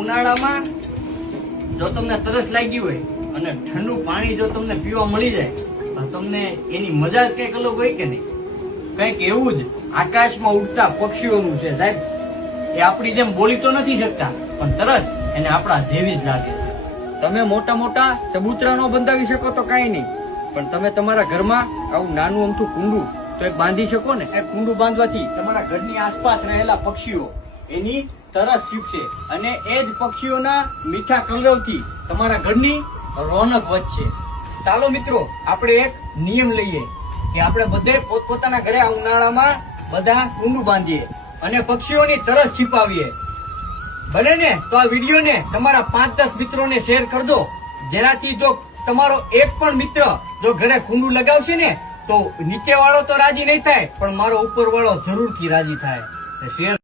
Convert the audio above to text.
ઉનાળામાં જો તમને તરસ લાગી હોય અને ઠંડુ પાણી જો તમને પીવા મળી જાય તો તમને એની મજા જ કઈક અલગ હોય કે નહીં? કઈક એવું જ આકાશમાં ઉડતા પક્ષીઓનું છે સાહેબ. એ આપણી જેમ બોલી તો નથી શકતા, પણ તરસ એને આપણા જેવી જ લાગે છે. તમે મોટા મોટા ચબૂતરા નો બંધાવી શકો તો કઈ નહીં, પણ તમે તમારા ઘરમાં આવું નાનું અમથું કુંડું તો એક બાંધી શકો ને. એ કુંડું બાંધવાથી તમારા ઘરની આસપાસ રહેલા પક્ષીઓ એની તરસ છીપશે અને એ જ પક્ષીઓના મીઠા કલરવથી તમારા ઘરની રોનક વધશે. ચાલો મિત્રો, આપણે એક નિયમ લઈએ કે આપણે બધે પોતપોતાના ઘરે આ ઉનાળામાં બધા કુંડું બાંધીએ અને પક્ષીઓની તરસ છીપાવીએ. બને ને તો આ વિડીયોને તમારા 5-10 મિત્રોને શેર કરી દો, જેનાથી જો તમારો એક પણ મિત્ર જો ઘરે કુંડું લગાવશે ને તો નીચે વાળો તો રાજી નહીં થાય, પણ મારો ઉપર વાળો જરૂરથી રાજી થાય. શેર